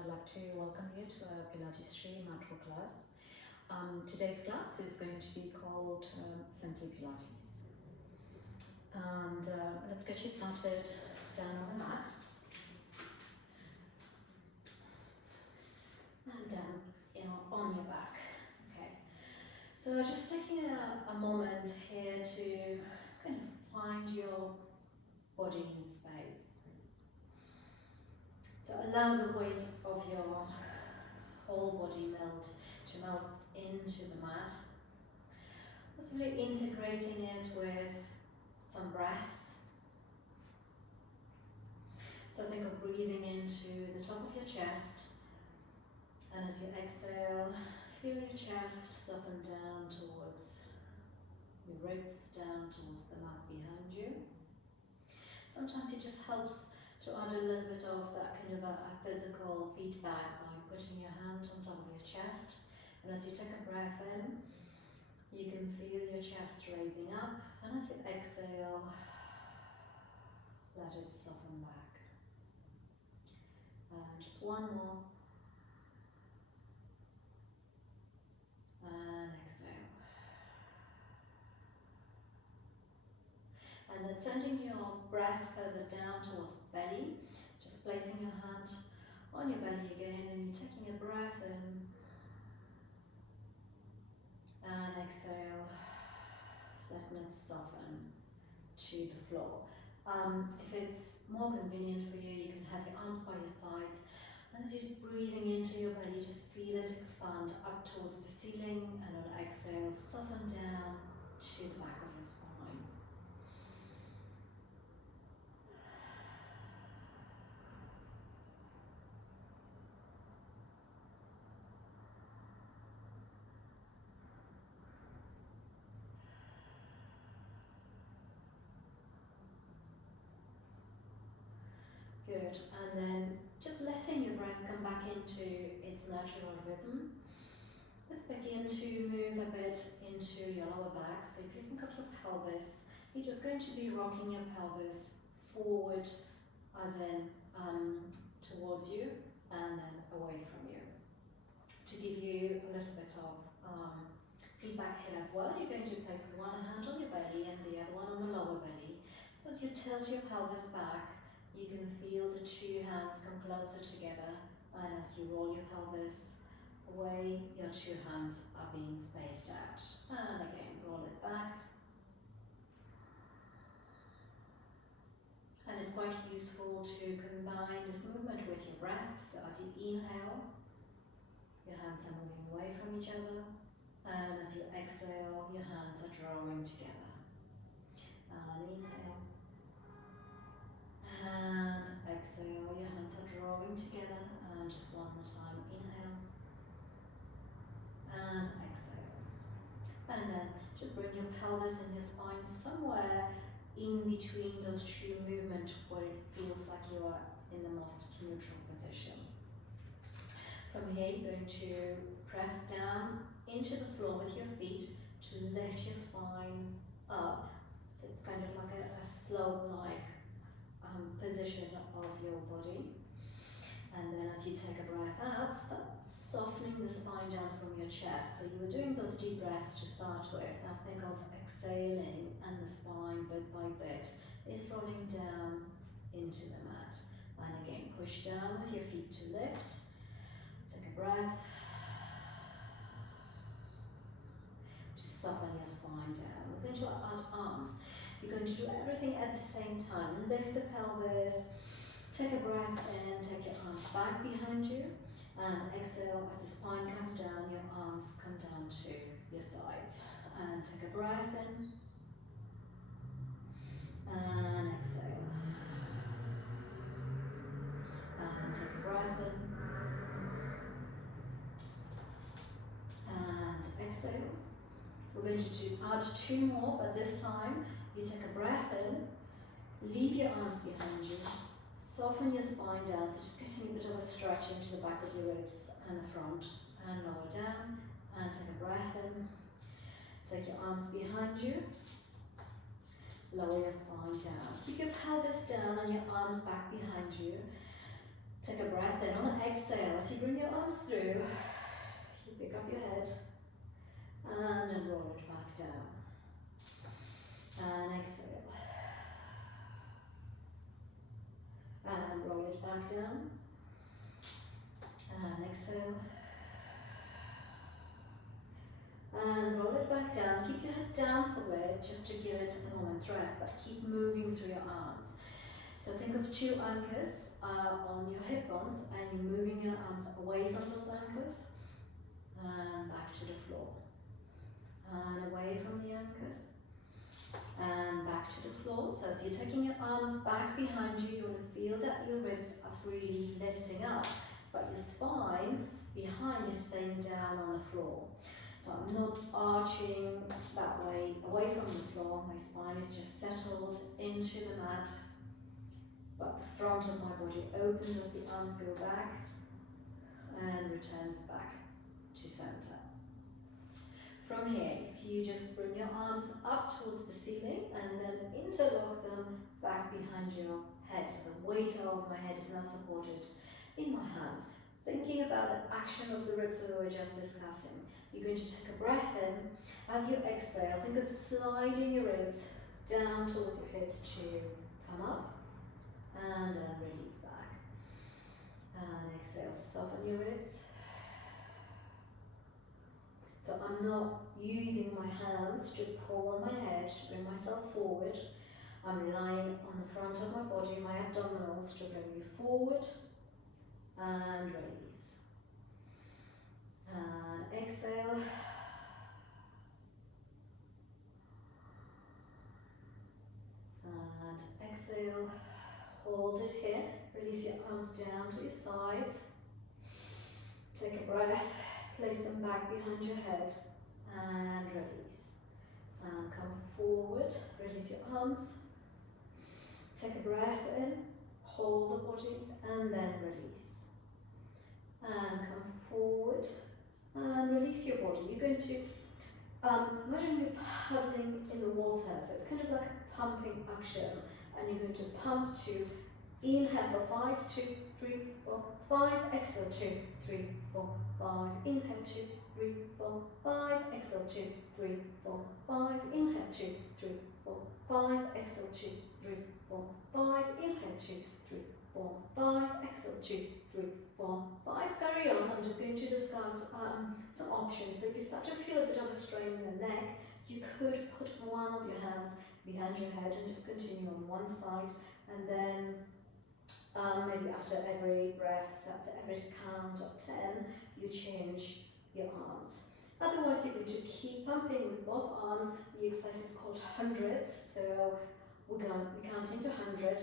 I'd like to welcome you to a Pilates stream intro class. Today's class is going to be called Simply Pilates. And let's get you started down on the mat. And down on your back. Okay. So just taking a moment here to kind of find your body in space. So allow the weight of your whole body to melt into the mat. Possibly integrating it with some breaths. So think of breathing into the top of your chest. And as you exhale, feel your chest soften down towards your ribs, down towards the mat behind you. Sometimes it just helps to add a little bit of that kind of a physical feedback by putting your hand on top of your chest. And as you take a breath in, you can feel your chest raising up. And as you exhale, let it soften back. And just one more. And exhale. And then sending your breath further down towards the belly, just placing your hand on your belly again, and you're taking a breath in and exhale, letting it soften to the floor. If it's more convenient for you, you can have your arms by your sides, and as you're breathing into your belly, just feel it expand up towards the ceiling, and on exhale, soften down to the back of your spine. Good, and then just letting your breath come back into its natural rhythm. Let's begin to move a bit into your lower back. So if you think of your pelvis, you're just going to be rocking your pelvis forward, as in towards you, and then away from you. To give you a little bit of feedback here as well, you're going to place one hand on your belly and the other one on the lower belly. So as you tilt your pelvis back, you can feel the two hands come closer together, and as you roll your pelvis away, your two hands are being spaced out. And again, roll it back. And it's quite useful to combine this movement with your breath. So as you inhale, your hands are moving away from each other, and as you exhale, your hands are drawing together. And inhale. And exhale, your hands are drawing together, and just one more time, inhale, and exhale. And then just bring your pelvis and your spine somewhere in between those two movements where it feels like you are in the most neutral position. From here, you're going to press down into the floor with your feet to lift your spine up. So it's kind of like a slope-like position of your body. And then as you take a breath out, start softening the spine down from your chest. So you were doing those deep breaths to start with. Now think of exhaling, and the spine bit by bit is rolling down into the mat. And again, push down with your feet to lift. Take a breath to soften your spine down. We're going to add arms. You're going to do everything at the same time. Lift the pelvis, take a breath in, take your arms back behind you, and exhale as the spine comes down, your arms come down to your sides. And take a breath in, and exhale. And take a breath in, and exhale. We're going to add two more, but this time, you take a breath in, leave your arms behind you, soften your spine down, so just getting a bit of a stretch into the back of your ribs and the front, and lower down, and take a breath in, take your arms behind you, lower your spine down, keep your pelvis down and your arms back behind you, take a breath in. On the exhale, as you bring your arms through, you pick up your head and then roll it back down. And exhale. And roll it back down. And exhale. And roll it back down. Keep your head down for it, just to give it a moment's rest, but keep moving through your arms. So think of two anchors on your hip bones, and you're moving your arms away from those anchors and back to the floor. And away from the anchors and back to the floor. So as you're taking your arms back behind you, you want to feel that your ribs are freely lifting up, but your spine behind is staying down on the floor. So I'm not arching that way away from the floor. My spine is just settled into the mat, but the front of my body opens as the arms go back and returns back to center. From here, if you just bring your arms up towards the ceiling and then interlock them back behind your head. So the weight of my head is now supported in my hands. Thinking about the action of the ribs we were just discussing. You're going to take a breath in. As you exhale, think of sliding your ribs down towards your hips to come up and then release back. And exhale, soften your ribs. So I'm not using my hands to pull on my head to bring myself forward. I'm relying on the front of my body, my abdominals, to bring me forward and release. And exhale. And exhale. Hold it here. Release your arms down to your sides. Take a breath. Place them back behind your head and release. And come forward, release your arms. Take a breath in, hold the body and then release. And come forward and release your body. You're going to, imagine you're paddling in the water, so it's kind of like a pumping action. And you're going to pump to inhale for 5, 2, 3, 4, 5, exhale 2, 3, 4, 5, inhale 2, 3, 4, 5, exhale 2, 3, 4, 5, inhale 2, 3, 4, 5, exhale 2, 3, 4, 5, inhale 2, 3, 4, 5, exhale 2, 3, 4, 5. Carry on. I'm just going to discuss some options. So if you start to feel a bit of a strain in the neck, you could put one of your hands behind your head and just continue on one side, and then maybe after every breath, so after every count of 10, you change your arms. Otherwise, you're going to keep pumping with both arms. The exercise is called hundreds, so we're counting to 100.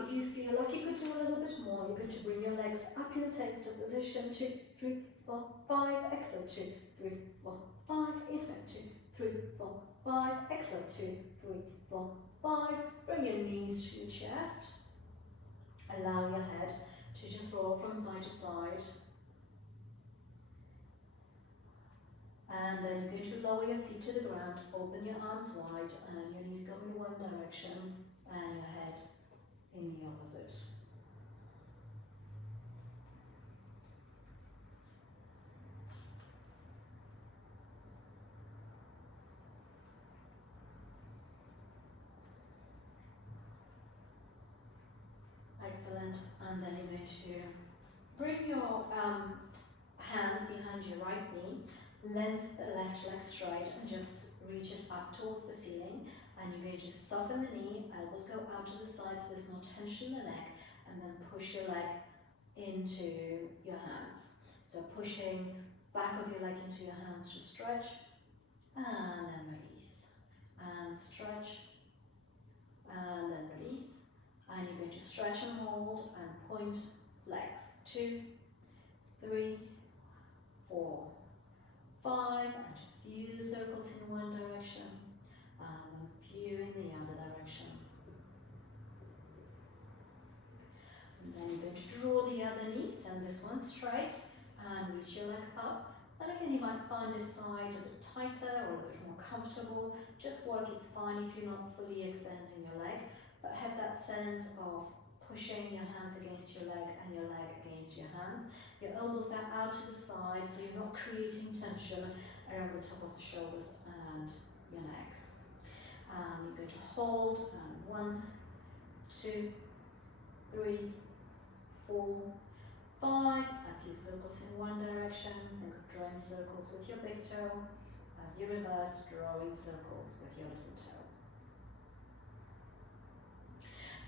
If you feel like you could do a little bit more, you're going to bring your legs up in a tabletop position. 2, 3, 4, 5, exhale 2, 3, 4, 5, inhale 2, 3, 4, 5, exhale 2, 3, 4, 5. Bring your knees to your chest. Allow your head to just roll from side to side. And then you're going to lower your feet to the ground, open your arms wide, and your knees go in one direction and your head in the opposite. Excellent. And then you're going to bring your hands behind your right knee, lengthen the left leg straight and just reach it up towards the ceiling. And you're going to soften the knee, elbows go out to the side so there's no tension in the neck, and then push your leg into your hands. So pushing back of your leg into your hands to stretch, and then release. And stretch, and then release. And you're going to stretch and hold and point legs. 2, 3, 4, 5, and just few circles in one direction and a few in the other direction. And then you're going to draw the other knee, send this one straight and reach your leg up. And again, you might find this side a bit tighter or a bit more comfortable. Just work, it's fine if you're not fully extending your leg, but have that sense of pushing your hands against your leg and your leg against your hands. Your elbows are out to the side, so you're not creating tension around the top of the shoulders and your neck. And you're going to hold, and 1, 2, 3, 4, 5, a few circles in one direction. Think of drawing circles with your big toe. As you reverse, drawing circles with your little toe.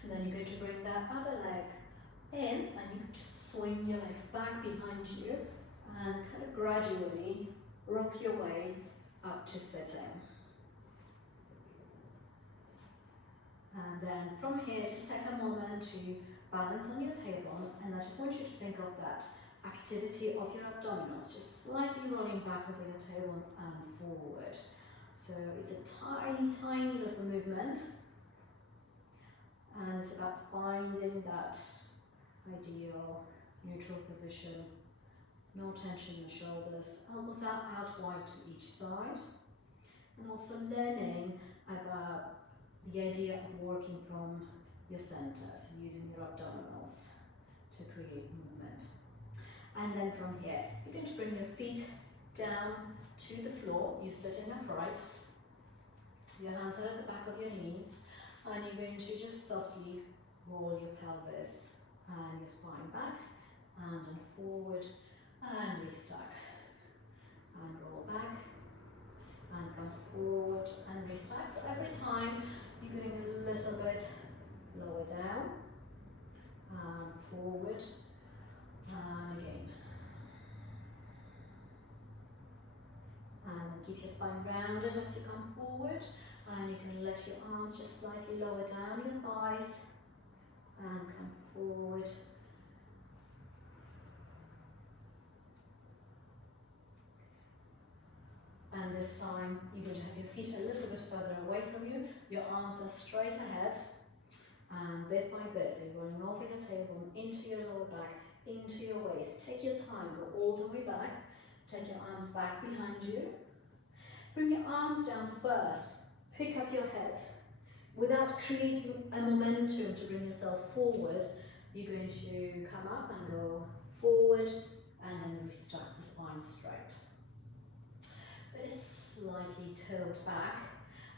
And then you're going to bring that other leg in, and you can just swing your legs back behind you and kind of gradually rock your way up to sitting. And then from here, just take a moment to balance on your tailbone, and I just want you to think of that activity of your abdominals, just slightly rolling back over your tailbone and forward. So it's a tiny, tiny little movement, and it's about finding that ideal neutral position. No tension in the shoulders, elbows out wide to each side, and also learning about the idea of working from your center, so using your abdominals to create movement. And then from here, you're going to bring your feet down to the floor. You're sitting upright, your hands are at the back of your knees, and you're going to just softly roll your pelvis and your spine back and then forward and restack, and roll back and come forward and restack. So every time you're going a little bit lower down and forward and again. And keep your spine rounded as you come forward, and you can let your arms just slightly lower down your thighs and come forward. And this time you're going to have your feet a little bit further away from you, your arms are straight ahead, and bit by bit, so you're rolling over your tailbone into your lower back, into your waist. Take your time, go all the way back, take your arms back behind you. Bring your arms down first, pick up your head. Without creating a momentum to bring yourself forward, you're going to come up and go forward, and then restart the spine straight. Very slightly tilt back,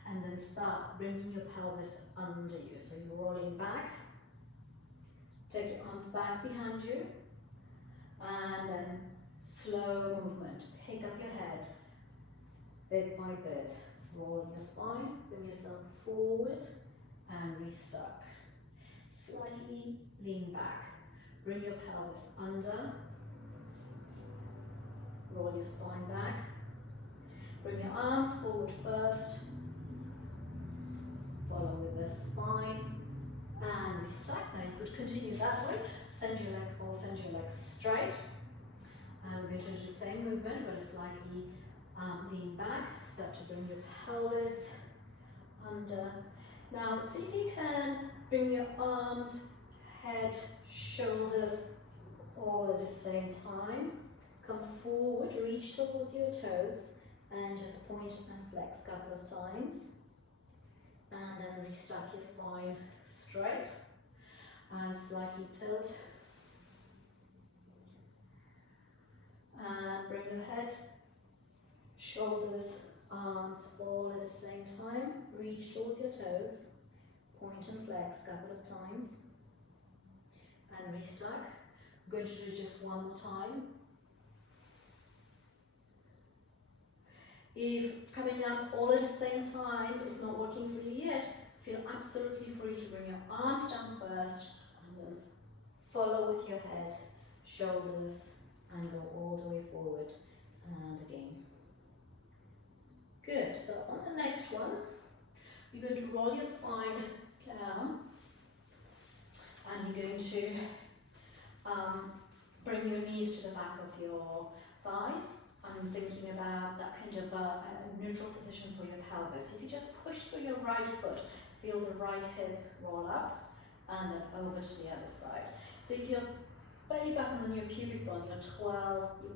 and then start bringing your pelvis under you. So you're rolling back, take your arms back behind you, and then slow movement. Pick up your head, bit by bit. Roll your spine, bring yourself forward, and restuck. Slightly lean back, bring your pelvis under, roll your spine back, bring your arms forward first, follow with the spine, and restuck. Now you could continue that way, send your legs straight, and we're going to do the same movement, but a slightly lean back. Start to bring your pelvis under. Now see if you can bring your arms, head, shoulders all at the same time. Come forward, reach towards your toes, and just point and flex a couple of times. And then restuck your spine straight and slightly tilt. And bring your head, shoulders, arms all at the same time. Reach towards your toes, point and flex a couple of times, and restuck. I'm going to do just one more time. If coming down all at the same time is not working for you yet, feel absolutely free to bring your arms down first, and then follow with your head, shoulders, and go all the way forward, and again. Good, so on the next one, you're going to roll your spine down, and you're going to bring your knees to the back of your thighs. I'm thinking about that kind of a neutral position for your pelvis. If you just push through your right foot, feel the right hip roll up, and then over to the other side. So if your belly button on your pubic bone,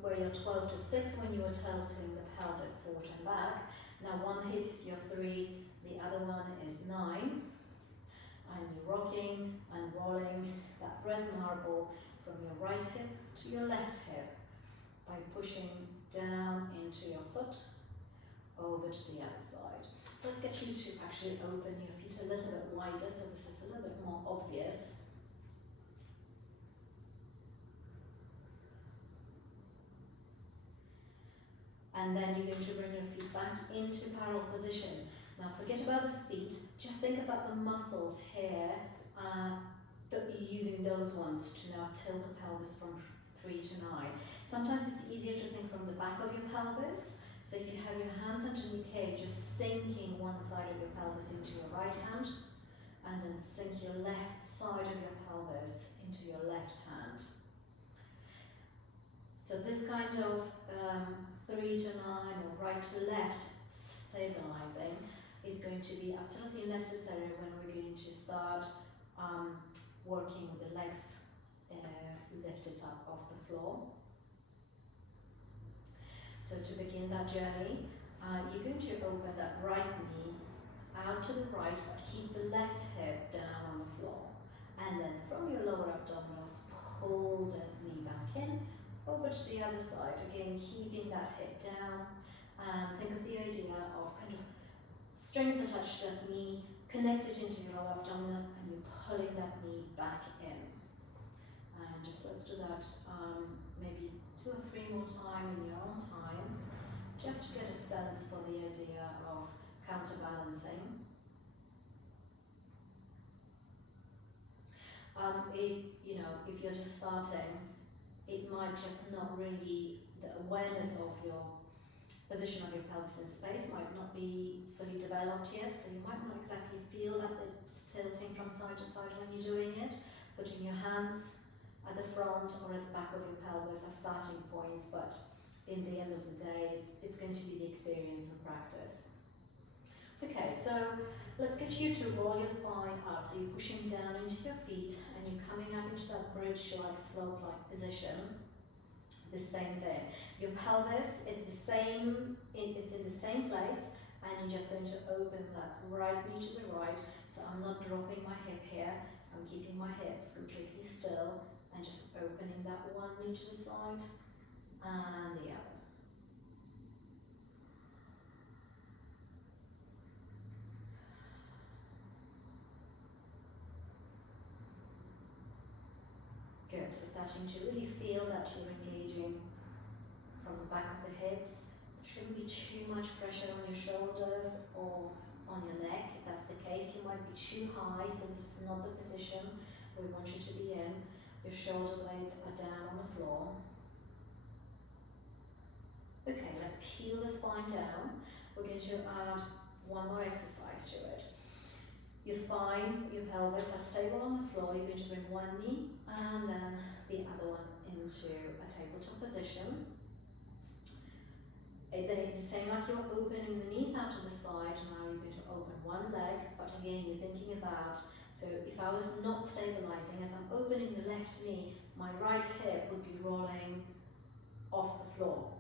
where you're 12 to 6 when you were tilting the pelvis forward and back. Now one hip is your 3, the other one is 9. and you're rocking and rolling that red marble from your right hip to your left hip by pushing down into your foot over to the other side. Let's get you to actually open your feet a little bit wider so this is a little bit more obvious. And then you're going to bring your feet back into parallel position. Now forget about the feet, just think about the muscles here, that you're using those ones to now tilt the pelvis from 3 to 9. Sometimes it's easier to think from the back of your pelvis. So if you have your hands underneath here, just sinking one side of your pelvis into your right hand, and then sink your left side of your pelvis into your left hand. So this kind of 3 to 9 or right to left stabilizing is going to be absolutely necessary when we're going to start working with the legs lifted up off the floor. So to begin that journey, you're going to open that right knee out to the right, but keep the left hip down on the floor. And then from your lower abdominals, pull the knee back in, over to the other side, again keeping that hip down, and think of the idea of kind of strings attached to that knee, connected into your lower abdominals, and you're pulling that knee back in. And just let's do that maybe 2 or 3 more times in your own time, just to get a sense for the idea of counterbalancing. If you're just starting, it might just not really, the awareness of your position of your pelvis in space might not be fully developed yet, so you might not exactly feel that it's tilting from side to side when you're doing it. Putting your hands at the front or at the back of your pelvis are starting points, but in the end of the day, it's going to be the experience and practice. Okay, so let's get you to roll your spine up. So you're pushing down into your feet and you're coming up into that bridge-like, slope-like position. The same thing. Your pelvis, it's in the same place, and you're just going to open that right knee to the right. So I'm not dropping my hip here. I'm keeping my hips completely still and just opening that one knee to the side and the other. Good, so starting to really feel that you're engaging from the back of the hips. There shouldn't be too much pressure on your shoulders or on your neck. If that's the case, you might be too high, so this is not the position we want you to be in. Your shoulder blades are down on the floor. Okay, let's peel the spine down. We're going to add one more exercise to it. Your spine, your pelvis are stable on the floor. You're going to bring one knee and then the other one into a tabletop position. Then it's the same like you're opening the knees out to the side. Now you're going to open one leg, but again you're thinking about, so if I was not stabilizing, as I'm opening the left knee, my right hip would be rolling off the floor.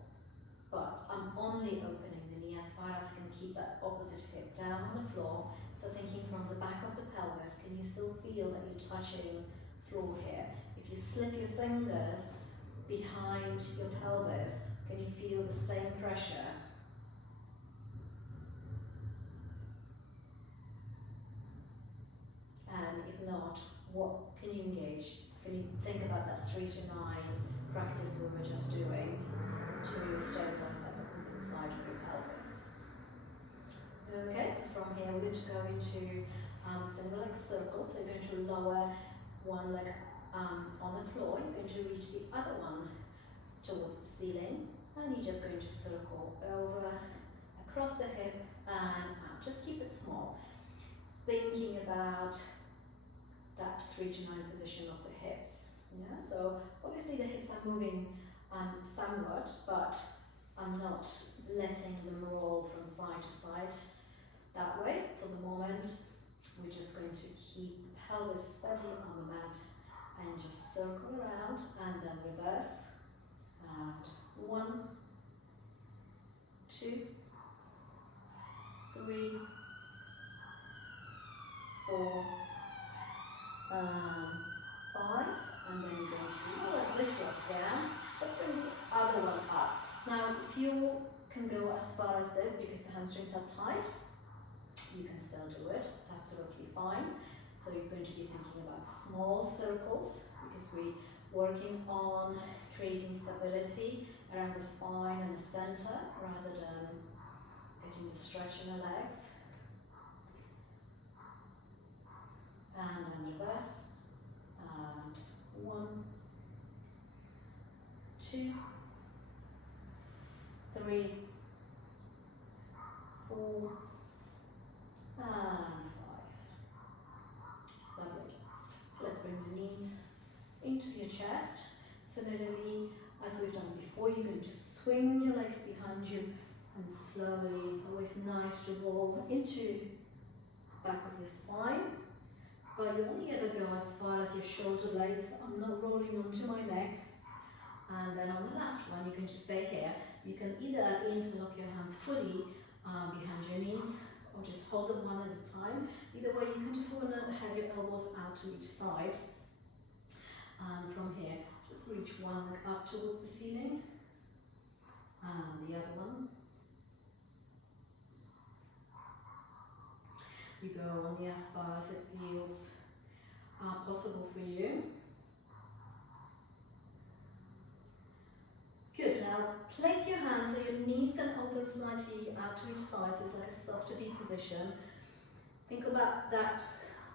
But I'm only opening the knee as far as I can keep that opposite hip down on the floor. So thinking from the back of the pelvis, can you still feel that you're touching floor here? If you slip your fingers behind your pelvis, can you feel the same pressure? And if not, what can you engage? Can you think about that 3 to 9 practice we were just doing to stabilize that opposite side of your pelvis? Okay, so from here we're going to go into single leg circle. So you're going to lower one leg on the floor. You're going to reach the other one towards the ceiling, and you're just going to circle over, across the hip and out. Just keep it small. Thinking about that 3 to 9 position of the hips. Yeah, so obviously the hips are moving somewhat, but I'm not letting them roll from side to side that way for the moment. We're just going to keep the pelvis steady on the mat and just circle around and then reverse. And 1, 2, 3, 4, 5, and then you're going to lower this leg down. Let's bring the other one up. Now, if you can go as far as this because the hamstrings are tight, you can still do it. It's absolutely fine. So you're going to be thinking about small circles because we're working on creating stability around the spine and the center rather than getting the stretch in the legs. And then reverse. And 1, 2, 3, 4, and 5. Lovely. So let's bring the knees into your chest. Similarly, as we've done before, you're going to swing your legs behind you and slowly, it's always nice to roll into the back of your spine. But you only ever go as far as your shoulder blades. I'm not rolling onto my neck. And then on the last one, you can just stay here. You can either interlock your hands fully behind your knees or just hold them one at a time. Either way, you can just want to have your elbows out to each side. And from here, just reach one leg up towards the ceiling and the other one. You go only as far as it feels possible for you. Good, now place your hands so your knees can open slightly out to each side, so it's like a softer V position. Think about that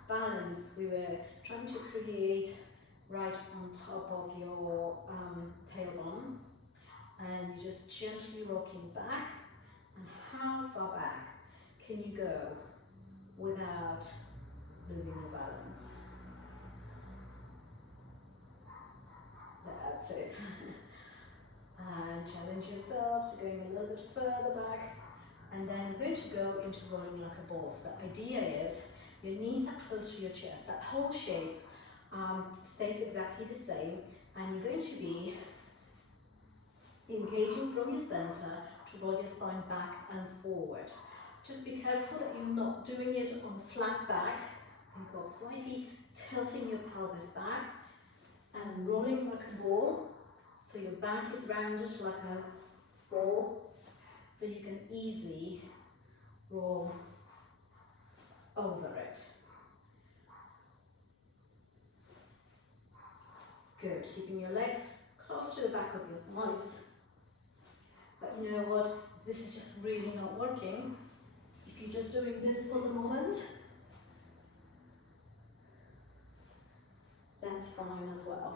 balance we were trying to create right on top of your tailbone. And you're just gently rocking back. And how far back can you go without losing your balance? That's it. And challenge yourself to going a little bit further back, and then going to go into rolling like a ball. So the idea is your knees are close to your chest. That whole shape stays exactly the same, and you're going to be engaging from your center to roll your spine back and forward. Just be careful that you're not doing it on flat back. Think of slightly tilting your pelvis back and rolling like a ball. So your back is rounded like a ball, so you can easily roll over it. Good, keeping your legs close to the back of your thighs. But you know what, if this is just really not working, if you're just doing this for the moment, that's fine as well.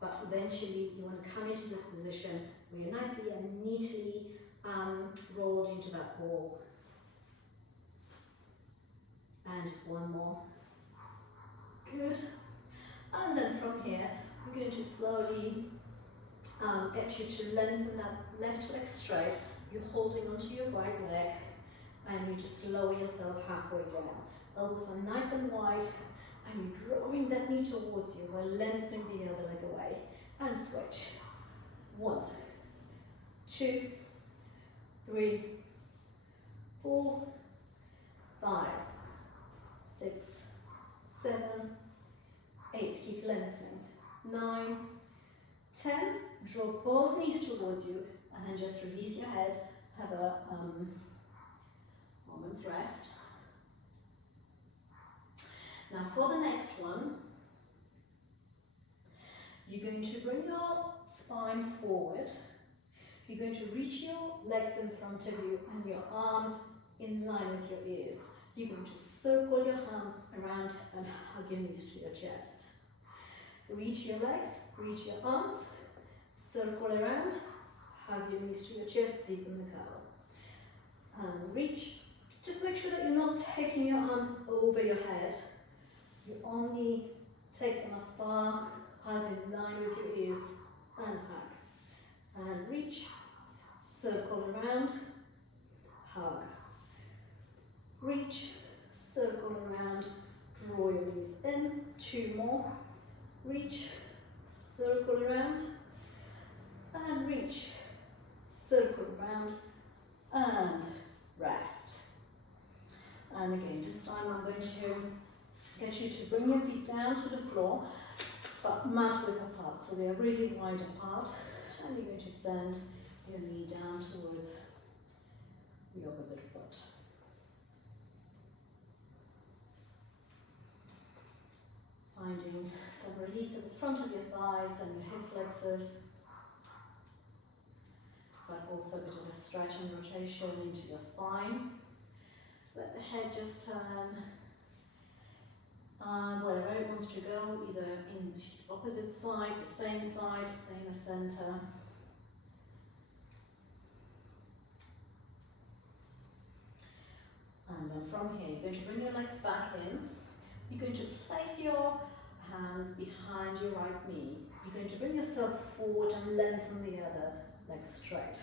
But eventually you want to come into this position where you're nicely and neatly rolled into that ball. And just one more. Good. And then from here, we're going to slowly get you to lengthen that left leg straight. You're holding onto your right leg and you just lower yourself halfway down. Elbows are nice and wide. And you're drawing that knee towards you while lengthening the other leg away. And switch. 1, 2, 3, 4, 5, 6, 7, 8. Keep lengthening. 9, 10. Draw both knees towards you and then just release your head. Have a moment's rest. Now for the next one, you're going to bring your spine forward. You're going to reach your legs in front of you and your arms in line with your ears. You're going to circle your hands around and hug your knees to your chest. Reach your legs, reach your arms, circle around, hug your knees to your chest, deepen the curl. And reach. Just make sure that you're not taking your arms over your head. You only take them as far as in line with your ears and hug. And reach, circle around, hug. Reach, circle around, draw your knees in. 2 more. Reach, circle around, and reach, circle around, and rest. And again, this time I'm going to get you to bring your feet down to the floor, but mat width apart, so they are really wide apart. And you're going to send your knee down towards the opposite foot. Finding some release at the front of your thighs and your hip flexors, but also a bit of a stretch and rotation into your spine. Let the head just turn wherever it wants to go, either in the opposite side, the same side, stay in the center. And then from here, you're going to bring your legs back in. You're going to place your hands behind your right knee. You're going to bring yourself forward and lengthen the other leg straight.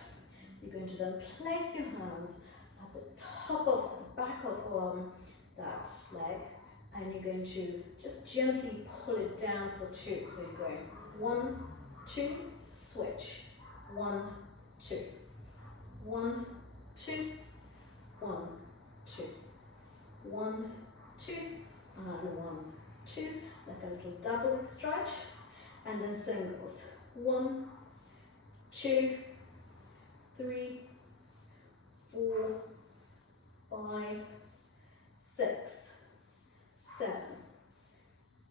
You're going to then place your hands at the top of the back of that leg, and you're going to just gently pull it down for 2. So you're going 1, 2, switch, 1, 2, 1, 2, 1, 2, 1, 2, and 1, 2, like a little double leg stretch, and then singles, 1, 2, 3, 4, 5, 6, 7,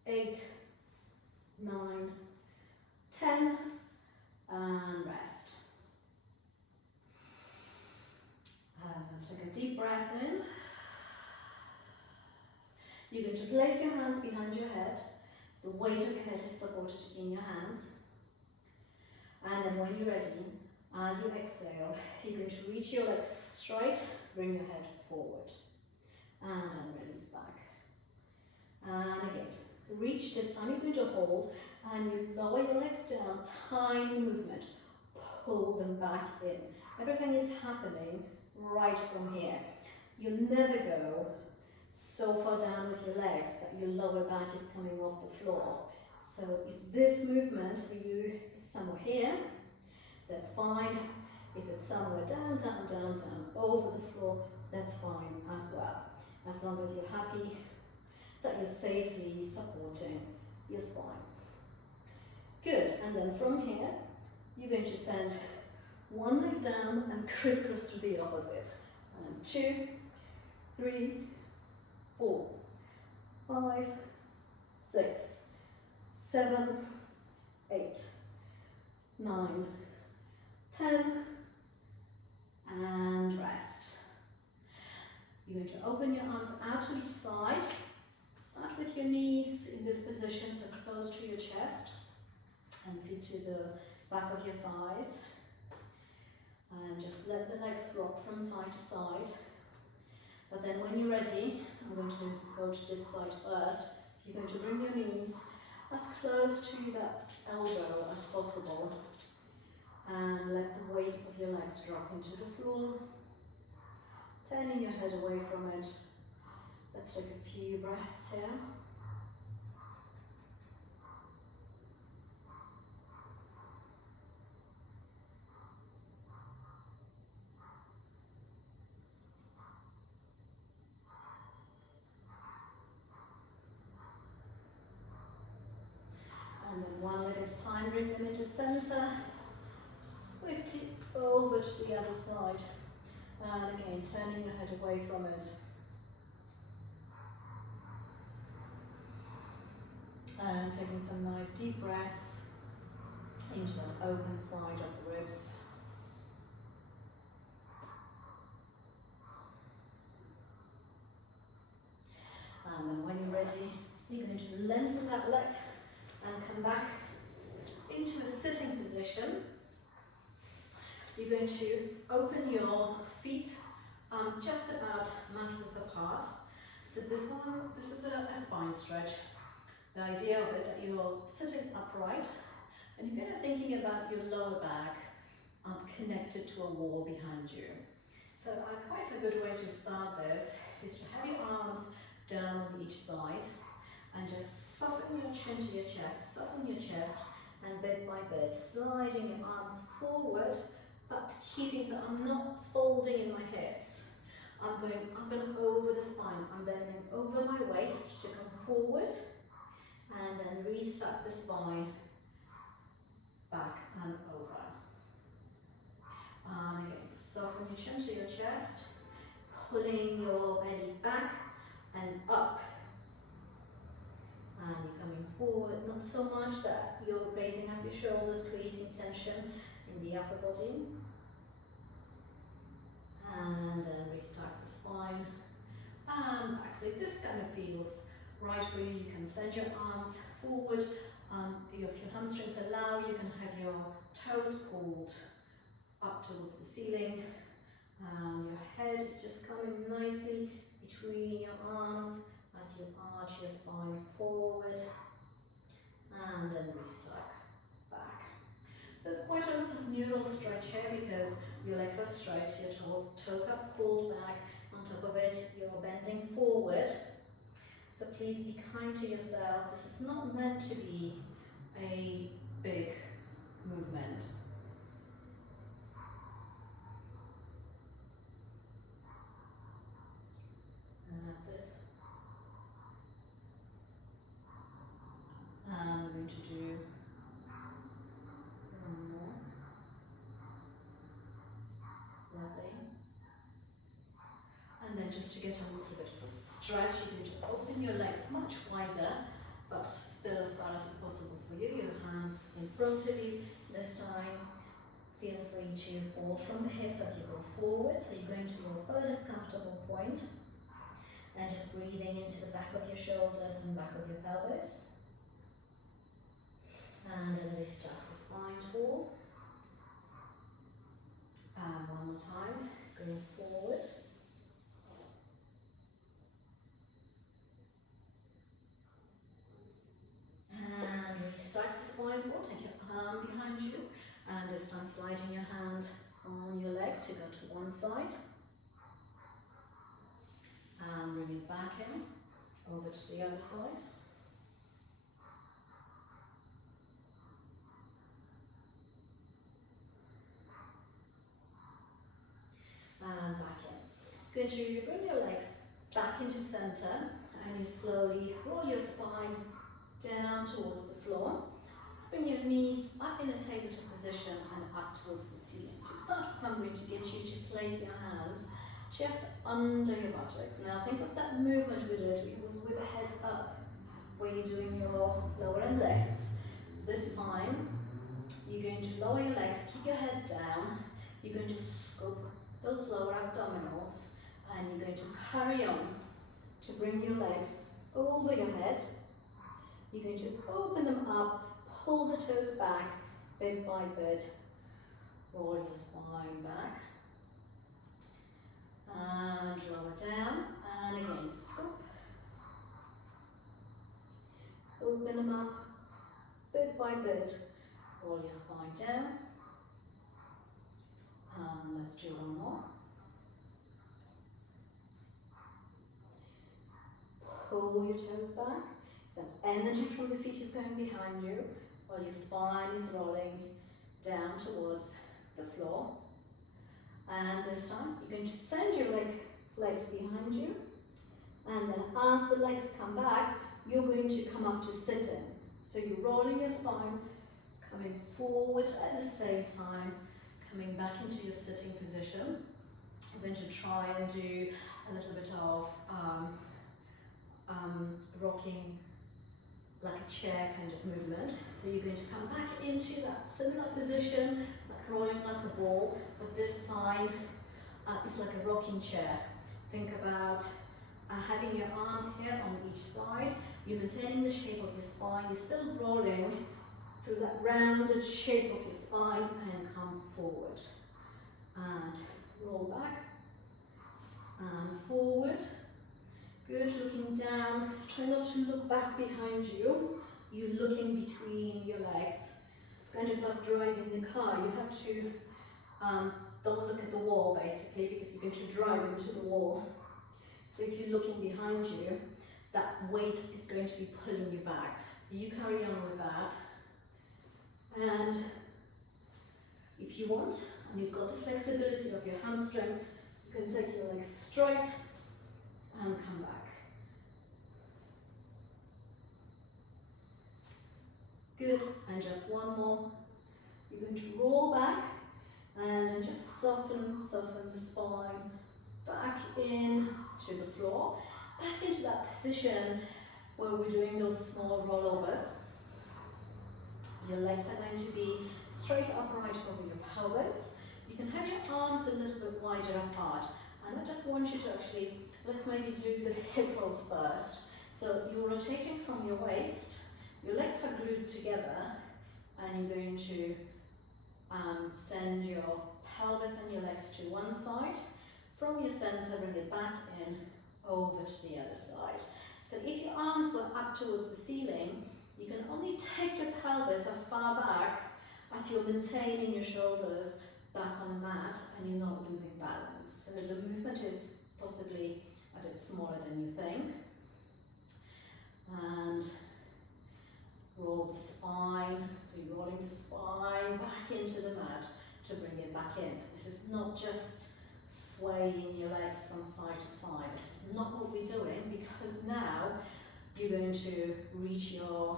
8, 9, 10, and rest. Let's take a deep breath in. You're going to place your hands behind your head, so the weight of your head is supported in your hands. And then when you're ready, as you exhale, you're going to reach your legs straight, bring your head forward, and then release back. And again, reach. This time you're going to hold, and you lower your legs down, tiny movement, pull them back in. Everything is happening right from here. You'll never go so far down with your legs that your lower back is coming off the floor. So if this movement for you is somewhere here, that's fine. If it's somewhere down, down, down, down, over the floor, that's fine as well. As long as you're happy that you're safely supporting your spine. Good, and then from here, you're going to send one leg down and crisscross to the opposite. And 2, 3, 4, 5, 6, 7, 8, 9, 10, and rest. You're going to open your arms out to each side. Start with your knees in this position, so close to your chest, and feet to the back of your thighs. And just let the legs rock from side to side. But then when you're ready, I'm going to go to this side first. You're going to bring your knees as close to that elbow as possible. And let the weight of your legs drop into the floor. Turning your head away from it. Let's take a few breaths here. And then one leg at a time, bring them into center. Swiftly over to the other side. And again, turning your head away from it. And taking some nice deep breaths into the open side of the ribs. And then when you're ready, you're going to lengthen that leg and come back into a sitting position. You're going to open your feet just about mat width apart. So this is a spine stretch. The idea of it that you're sitting upright and you're kind of thinking about your lower back connected to a wall behind you. So quite a good way to start this is to have your arms down on each side and just soften your chin to your chest, soften your chest, and bit by bit, sliding your arms forward, but keeping, so I'm not folding in my hips. I'm going up and over the spine. I'm bending over my waist to come forward and then restart the spine back and over. And again, soften your chin to your chest, pulling your belly back and up. And you're coming forward, not so much that you're raising up your shoulders, creating tension in the upper body. And then restart the spine and back. So if this kind of feels right for you, you can send your arms forward. If your hamstrings allow, you can have your toes pulled up towards the ceiling. And your head is just coming nicely between your arms as you arch your spine forward. And then restart back. So it's quite a lot of neural stretch here because your legs are straight, your toes are pulled back. On top of it, you're bending forward. So please be kind to yourself. This is not meant to be a big movement. And that's it. And we're going to do one more. Lovely. And then just to get a little bit of a stretch, you're going to open your legs much wider, but still as far as it's possible for you. Your hands in front of you. This time, feel free to fold from the hips as you go forward. So you're going to your furthest comfortable point, and just breathing into the back of your shoulders and back of your pelvis. And then restart the spine tall. And one more time, going forward. And restart the spine forward, take your arm behind you, and this time sliding your hand on your leg to go to one side. And bring it back in, over to the other side. And back in. Good, you bring your legs back into center and you slowly roll your spine down towards the floor. Let's bring your knees up in a tabletop position and up towards the ceiling. To start with, I'm going to get you to place your hands just under your buttocks. Now think of that movement we did. It was with the head up, where you're doing your lower and lifts. This time, you're going to lower your legs, keep your head down. You're going to scoop those lower abdominals, and you're going to carry on to bring your legs over your head. You're going to open them up, pull the toes back, bit by bit, roll your spine back, and lower down, and again scoop, open them up, bit by bit, roll your spine down. Let's do one more. Pull your toes back. So energy from the feet is going behind you while your spine is rolling down towards the floor. And this time you're going to send your legs behind you. And then as the legs come back, you're going to come up to sitting. So you're rolling your spine, coming forward at the same time, coming back into your sitting position. I'm going to try and do a little bit of rocking like a chair kind of movement. So you're going to come back into that similar position, like rolling like a ball, but this time it's like a rocking chair. Think about having your arms here on each side. You're maintaining the shape of your spine. You're still rolling through that rounded shape of your spine, and come forward. And roll back. And forward. Good, looking down. So try not to look back behind you. You're looking between your legs. It's kind of like driving the car. You have to don't look at the wall basically, because you're going to drive into the wall. So if you're looking behind you, that weight is going to be pulling you back. So you carry on with that. And if you want, and you've got the flexibility of your hamstrings, You can take your legs straight and come back. Good, and just one more. You're going to roll back and just soften the spine back in to the floor, back into that position where we're doing those small rollovers. Your legs are going to be straight upright over your pelvis. You can have your arms a little bit wider apart. And I just want you to actually, let's maybe do the hip rolls first. So you're rotating from your waist, your legs are glued together, and you're going to send your pelvis and your legs to one side. From your center, bring it back in, over to the other side. So if your arms were up towards the ceiling, you can only take your pelvis as far back as you're maintaining your shoulders back on the mat and you're not losing balance. So the movement is possibly a bit smaller than you think. And roll the spine, so you're rolling the spine back into the mat to bring it back in. So this is not just swaying your legs from side to side. This is not what we're doing, because now you're going to reach your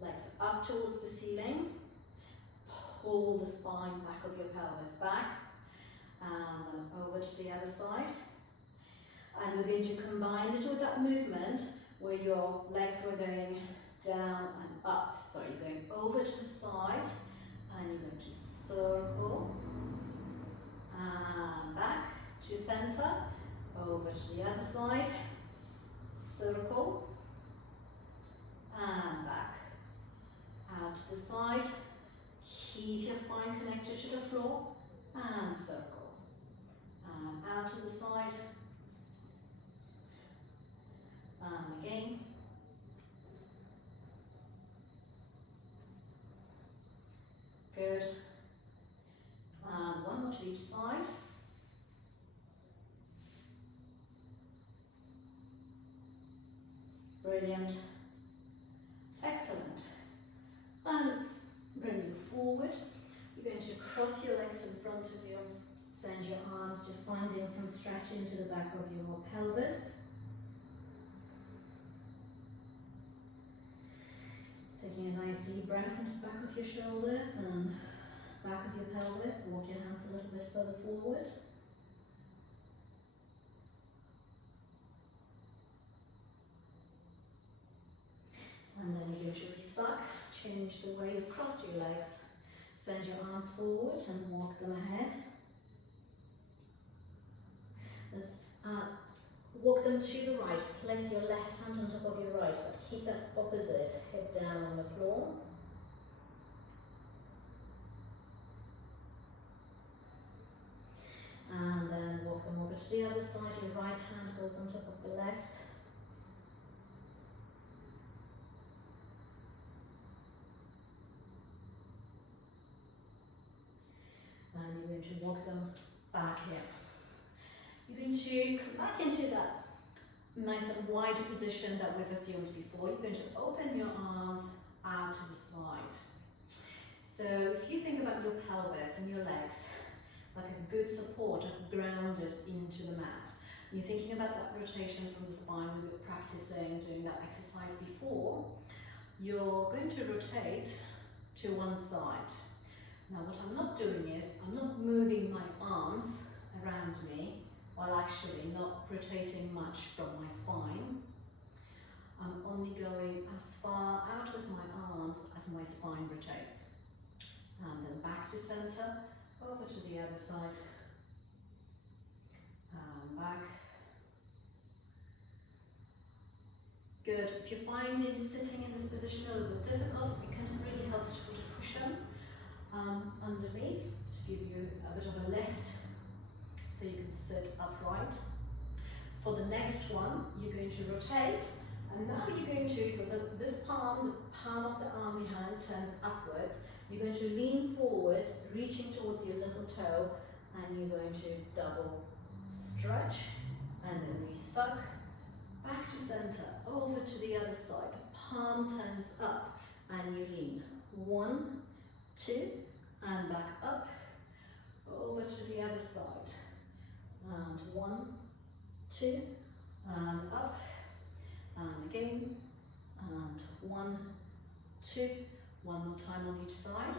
legs up towards the ceiling, pull the spine back of your pelvis back, and then over to the other side. And we're going to combine it with that movement where your legs were going down and up. So you're going over to the side and you're going to circle and back to center, over to the other side, circle and back, out to the side, keep your spine connected to the floor and circle, and out to the side, and again. Good. And one more to each side. Brilliant. Excellent. And let's bring you forward. You're going to cross your legs in front of you. Send your arms, just finding some stretch into the back of your pelvis. Taking a nice deep breath into the back of your shoulders and back of your pelvis. Walk your hands a little bit further forward. And then you're going to restuck. Change the way you've crossed your legs. Send your arms forward and walk them ahead. Let's walk them to the right. Place your left hand on top of your right, but keep that opposite, head down on the floor. And then walk them over to the other side. Your right hand goes on top of the left. And you're going to walk them back here. You're going to come back into that nice and wide position that we've assumed before. You're going to open your arms out to the side. So if you think about your pelvis and your legs like a good support, grounded into the mat, and you're thinking about that rotation from the spine we were practicing doing that exercise before, you're going to rotate to one side. Now what I'm not doing is, I'm not moving my arms around me while actually not rotating much from my spine. I'm only going as far out with my arms as my spine rotates. And then back to center, over to the other side, and back. Good. If you're finding sitting in this position a little bit difficult, it kind of really helps to put a cushion underneath to give you a bit of a lift so you can sit upright. For the next one, you're going to rotate, and now you're going to, so that this palm, the palm of the arm behind turns upwards. You're going to lean forward, reaching towards your little toe, and you're going to double stretch, and then restuck, back to center, over to the other side. Palm turns up, and you lean. 1, 2, and back up, over to the other side. and 1, 2, and up, and again, and 1, 2, one more time on each side,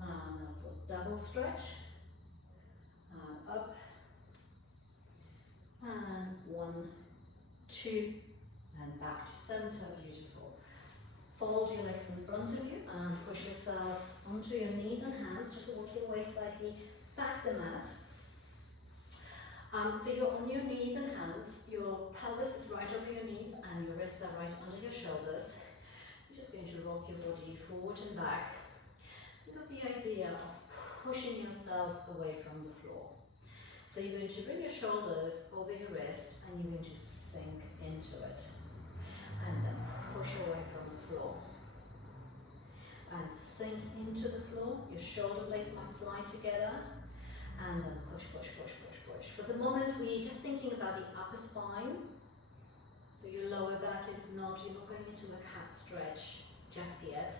and a little double stretch, and up, and 1, 2, and back to center. Beautiful. Fold your legs in front of you and push yourself onto your knees and hands. Just walk your way slightly back the mat. So you're on your knees and hands, your pelvis is right over your knees and your wrists are right under your shoulders. You're just going to rock your body forward and back. Think of the idea of pushing yourself away from the floor. So you're going to bring your shoulders over your wrist and you're going to sink into it. And then push away from the floor. And sink into the floor. Your shoulder blades might slide together. And then push, push, push, push, push. For the moment, we're just thinking about the upper spine. So your lower back is not, you're not going into a cat stretch just yet.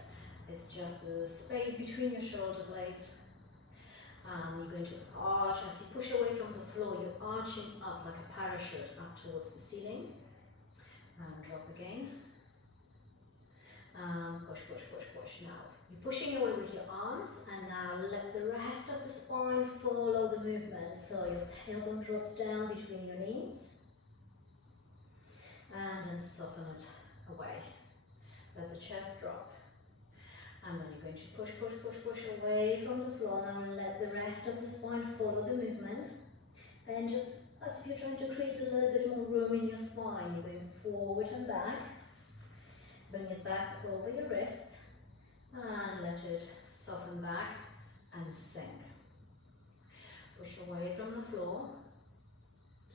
It's just the space between your shoulder blades. And you're going to arch as you push away from the floor. You're arching up like a parachute up towards the ceiling. And drop again. And push, push, push, push. Now, you're pushing away with your arms, and now let the rest of the spine follow the movement. So your tailbone drops down between your knees. And then soften it away. Let the chest drop. And then you're going to push, push, push, push away from the floor. Now let the rest of the spine follow the movement. And just as if you're trying to create a little bit more room in your spine, you're going forward and back. Bring it back over your wrists. And let it soften back and sink. Push away from the floor.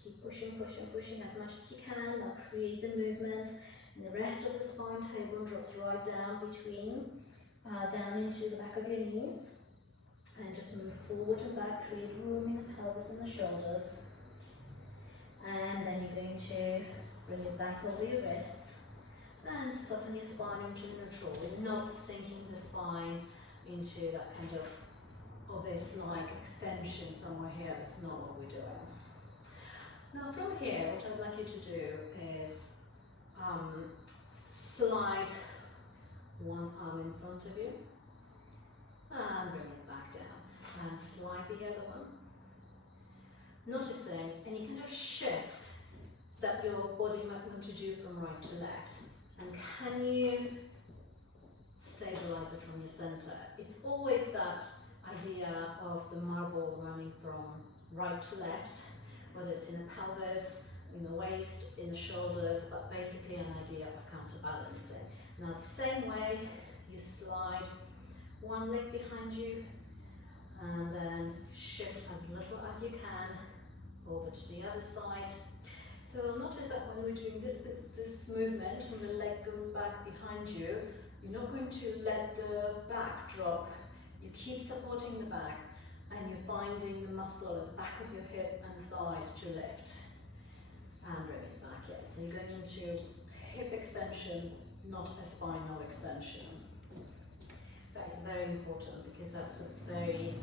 Keep pushing, pushing, pushing as much as you can. Now create the movement. And the rest of the spine tailbone drops right down between, down into the back of your knees. And just move forward and back. Create room in the pelvis and the shoulders. And then you're going to bring it back over your wrists. And soften your spine into neutral. We're not sinking the spine into that kind of obvious-like extension somewhere here. That's not what we're doing. Now from here, what I'd like you to do is slide one arm in front of you and bring it back down. And slide the other one. Noticing any kind of shift that your body might want to do from right to left. And can you stabilize it from your center? It's always that idea of the marble running from right to left, whether it's in the pelvis, in the waist, in the shoulders, but basically an idea of counterbalancing. Now the same way, you slide one leg behind you and then shift as little as you can over to the other side. So notice that when we're doing this movement, when the leg goes back behind you, you're not going to let the back drop. You keep supporting the back and you're finding the muscle at the back of your hip and thighs to lift. And bring it back in. So you're going into hip extension, not a spinal extension. That is very important because that's the very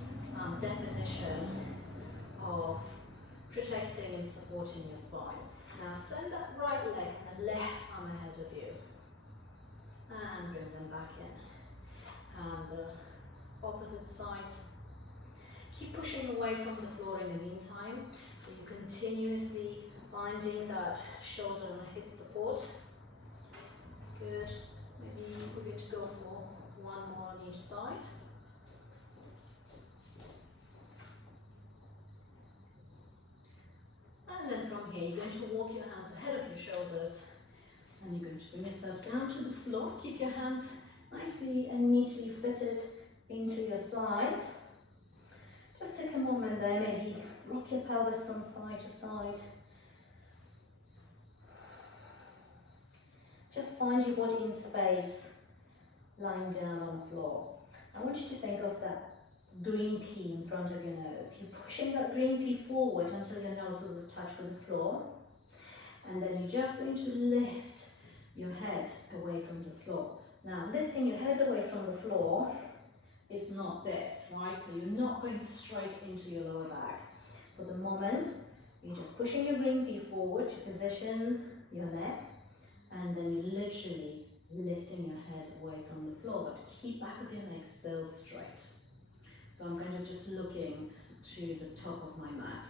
definition of protecting and supporting your spine. Now send that right leg and left arm ahead of you. And bring them back in. And the opposite sides. Keep pushing away from the floor in the meantime. So you're continuously finding that shoulder and hip support. Good. Maybe we're going to go for one more on each side. And then from here, you're going to walk your hands ahead of your shoulders. And you're going to bring yourself down to the floor. Keep your hands nicely and neatly fitted into your sides. Just take a moment there, maybe rock your pelvis from side to side. Just find your body in space, lying down on the floor. I want you to think of that green pea in front of your nose. You're pushing that green pea forward until your nose was touched with the floor. And then you're just going to lift your head away from the floor. Now, lifting your head away from the floor is not this, right? So you're not going straight into your lower back. For the moment, you're just pushing your green pea forward to position your neck, and then you're literally lifting your head away from the floor, but keep back of your neck still straight. So I'm kind of just looking to the top of my mat,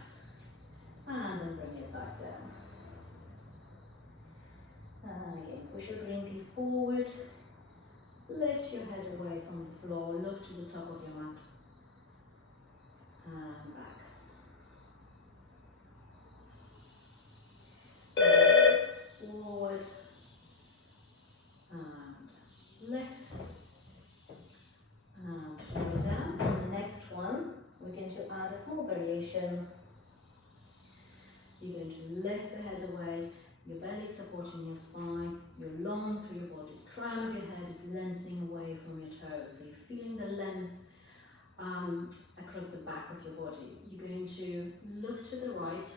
and then bring it back down. And again, push your green pea forward, lift your head away from the floor, look to the top of your mat, and back. Forward, and lift, and lower down. On the next one, we're going to add a small variation. You're going to lift the head away, your belly supporting your spine, you're long through your body, crown of your head is lengthening away from your toes, so you're feeling the length across the back of your body. You're going to look to the right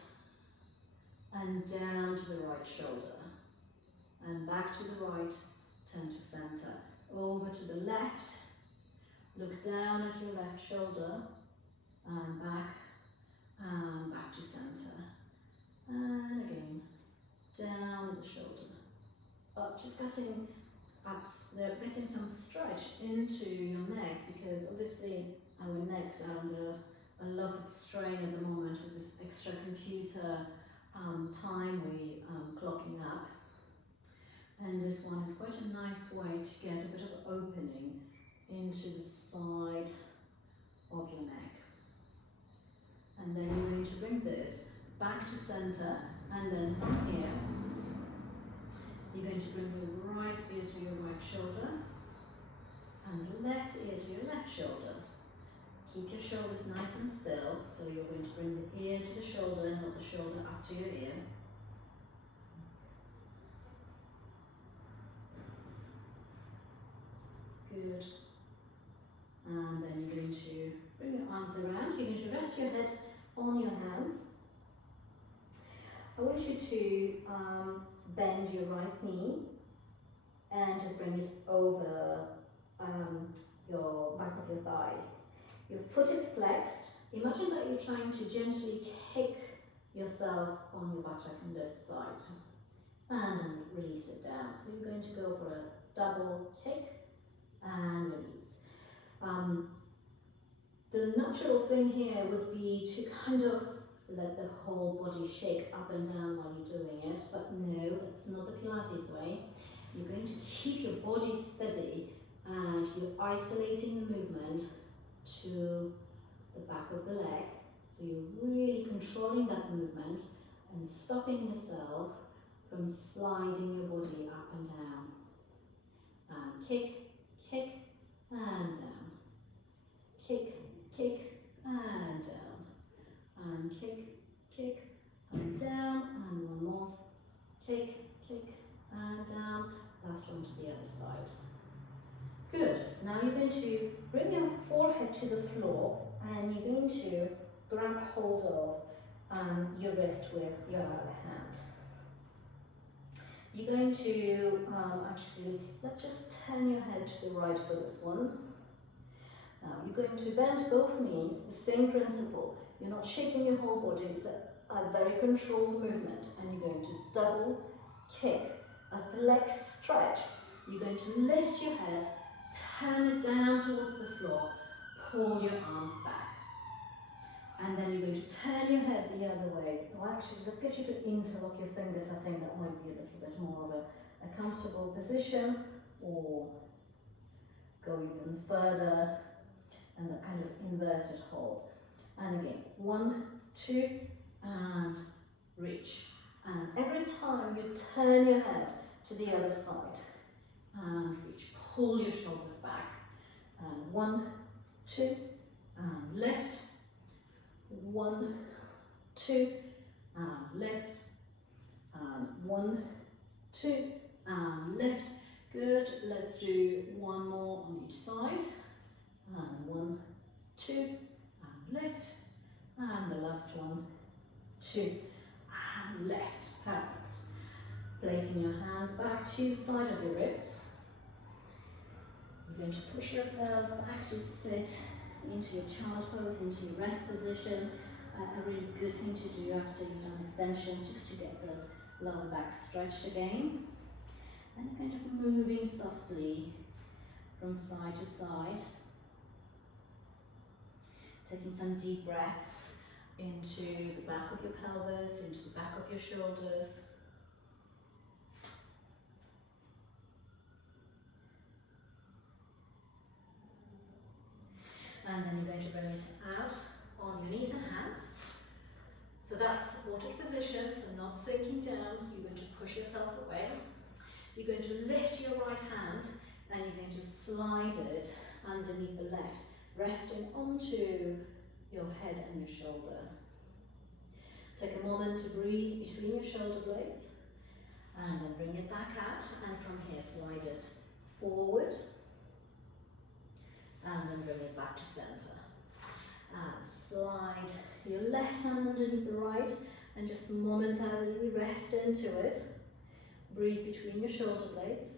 and down to the right shoulder, and back to the right, turn to center, over to the left, look down at your left shoulder, and back to center, and again, down the shoulder, up, just getting some stretch into your neck, because obviously our necks are under a lot of strain at the moment with this extra computer time we clocking up, and this one is quite a nice way to get a bit of opening into the side of your neck. And then you're going to bring this back to center, and then from here you're going to bring your right ear to your right shoulder and left ear to your left shoulder. Keep your shoulders nice and still, so you're going to bring the ear to the shoulder, not the shoulder up to your ear. Good. And then you're going to bring your arms around. You're going to rest your head on your hands. I want you to bend your right knee and just bring it over your back of your thigh. Your foot is flexed. Imagine that you're trying to gently kick yourself on your buttock on this side, and then release it down. So you're going to go for a double kick and release. The natural thing here would be to kind of let the whole body shake up and down while you're doing it, but no, that's not the Pilates way. You're going to keep your body steady, and you're isolating the movement to the back of the leg. So you're really controlling that movement and stopping yourself from sliding your body up and down. And kick, kick, and down. Kick, kick, and down. And kick, kick, and down. And one more. Kick, kick, and down. Last one to the other side. Good. Now you're going to bring your forehead to the floor, and you're going to grab hold of your wrist with your other hand. You're going to actually, let's just turn your head to the right for this one. Now you're going to bend both knees, the same principle. You're not shaking your whole body, it's a very controlled movement, and you're going to double kick. As the legs stretch, you're going to lift your head, turn it down towards the floor, pull your arms back. And then you're going to turn your head the other way. Well, actually, let's get you to interlock your fingers. I think that might be a little bit more of a comfortable position, or go even further, and that kind of inverted hold. And again, 1, 2, and reach. And every time you turn your head to the other side and reach, pull your shoulders back. And 1, 2, and lift. 1, 2, and lift. And 1, 2, and lift. Good. Let's do one more on each side. And 1, 2, and lift. And the last one, 2, and lift. Perfect. Placing your hands back to the side of your ribs. You're going to push yourself back to sit into your child pose, into your rest position, a really good thing to do after you've done extensions, just to get the lower back stretched again. And kind of moving softly from side to side. Taking some deep breaths into the back of your pelvis, into the back of your shoulders. And then you're going to bring it out on your knees and hands. So that's supported position, so not sinking down. You're going to push yourself away. You're going to lift your right hand and you're going to slide it underneath the left, resting onto your head and your shoulder. Take a moment to breathe between your shoulder blades and then bring it back out, and from here slide it forward and then bring it back to center. And slide your left hand underneath the right and just momentarily rest into it. Breathe between your shoulder blades